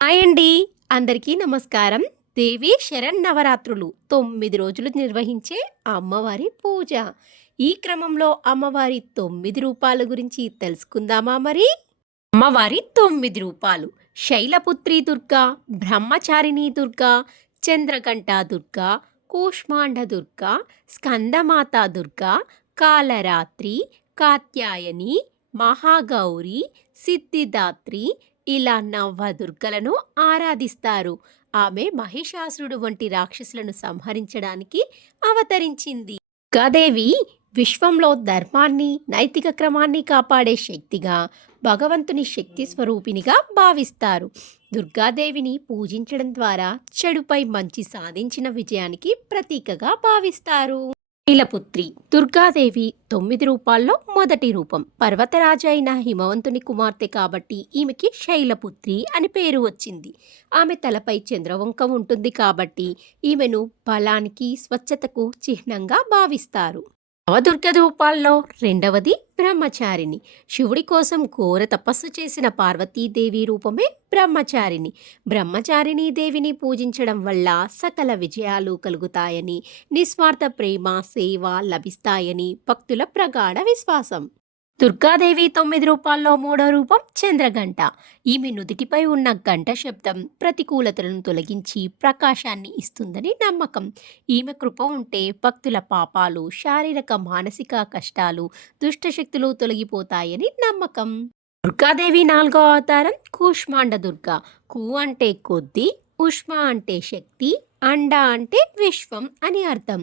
Hi అండి. అందరికీ నమస్కారం. దేవి శరన్నవరాత్రులు 9 రోజులు నిర్వహించే అమ్మవారి పూజ. ఈ క్రమంలో అమ్మవారి 9 రూపాల గురించి తెలుసుకుందామా మరి? అమ్మవారి 9 రూపాలు: శైలపుత్రి దుర్గా, బ్రహ్మచారిణి దుర్గా, చంద్రఘంటా దుర్గా, కూష్మాండ దుర్గా, స్కందమాత దుర్గా, కాలరాత్రి, కాత్యాయని, మహాగౌరి, సిద్ధిదాత్రి, ఇలా నవదుర్గలను ఆరాధిస్తారు. ఆమె మహిషాసురుడు వంటి రాక్షసులను సంహరించడానికి అవతరించింది. దుర్గాదేవి విశ్వంలో ధర్మాన్ని, నైతిక క్రమాన్ని కాపాడే శక్తిగా, భగవంతుని శక్తి స్వరూపిణిగా భావిస్తారు. దుర్గాదేవిని పూజించడం ద్వారా చెడుపై మంచి సాధించిన విజయానికి ప్రతీకగా భావిస్తారు. శైలపుత్రి దుర్గాదేవి 9 రూపాల్లో మొదటి రూపం. పర్వతరాజు అయిన హిమవంతుని కుమార్తె కాబట్టి ఈమెకి శైలపుత్రి అని పేరు వచ్చింది. ఆమె తలపై చంద్రవంకం ఉంటుంది కాబట్టి ఈమెను బలానికి, స్వచ్ఛతకు చిహ్నంగా భావిస్తారు. నవదుర్గ రూపాల్లో రెండవది బ్రహ్మచారిణి. శివుడి కోసం ఘోర తపస్సు చేసిన పార్వతీదేవి రూపమే బ్రహ్మచారిణి. బ్రహ్మచారిణీ దేవిని పూజించడం వల్ల సకల విజయాలు కలుగుతాయని, నిస్వార్థ ప్రేమ, సేవ లభిస్తాయని భక్తుల ప్రగాఢ విశ్వాసం. దుర్గాదేవి 9 రూపాల్లో మూడో రూపం చంద్రఘంట. ఈమె నుదిటిపై ఉన్న గంట శబ్దం ప్రతికూలతలను తొలగించి ప్రకాశాన్ని ఇస్తుందని నమ్మకం. ఈమె కృప ఉంటే భక్తుల పాపాలు, శారీరక మానసిక కష్టాలు, దుష్టశక్తులు తొలగిపోతాయని నమ్మకం. దుర్గాదేవి నాలుగో అవతారం కూష్మాండ దుర్గా. కు అంటే కొద్ది, ఉష్మ అంటే శక్తి, అండ అంటే విశ్వం అని అర్థం.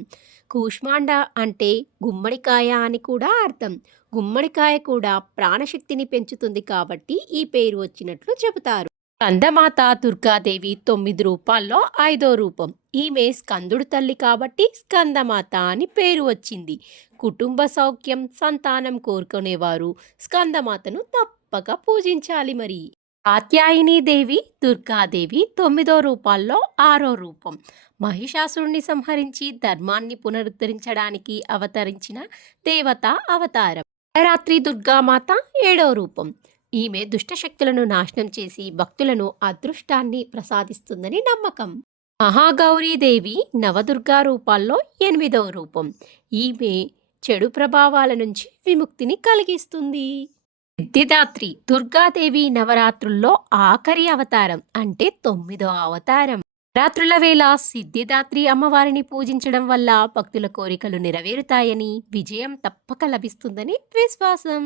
కూష్మాండ అంటే గుమ్మడికాయ అని కూడా అర్థం. గుమ్మడికాయ కూడా ప్రాణశక్తిని పెంచుతుంది కాబట్టి ఈ పేరు వచ్చినట్లు చెబుతారు. స్కందమాత దుర్గాదేవి 9 రూపాల్లో ఐదో రూపం. ఈమె స్కందుడు తల్లి కాబట్టి స్కందమాత అని పేరు వచ్చింది. కుటుంబ సౌఖ్యం, సంతానం కోరుకునేవారు స్కందమాతను తప్పక పూజించాలి. మరి కాత్యాయని దేవి దుర్గాదేవి 9 రూపాల్లో ఆరో రూపం. మహిషాసురుణ్ణి సంహరించి ధర్మాన్ని పునరుద్ధరించడానికి అవతరించిన దేవత అవతారం. రాత్రి దుర్గామాత ఏడో రూపం. ఈమె దుష్టశక్తులను నాశనం చేసి భక్తులను అదృష్టాన్ని ప్రసాదిస్తుందని నమ్మకం. మహాగౌరీదేవి నవదుర్గా రూపాల్లో 8వ రూపం. ఈమె చెడు ప్రభావాల నుంచి విముక్తిని కలిగిస్తుంది. సిద్ధిదాత్రి దుర్గాదేవి నవరాత్రుల్లో ఆఖరి అవతారం, అంటే 9వ అవతారం. రాత్రుల వేళ సిద్ధిదాత్రి అమ్మవారిని పూజించడం వల్ల భక్తుల కోరికలు నెరవేరుతాయని, విజయం తప్పక లభిస్తుందని విశ్వాసం.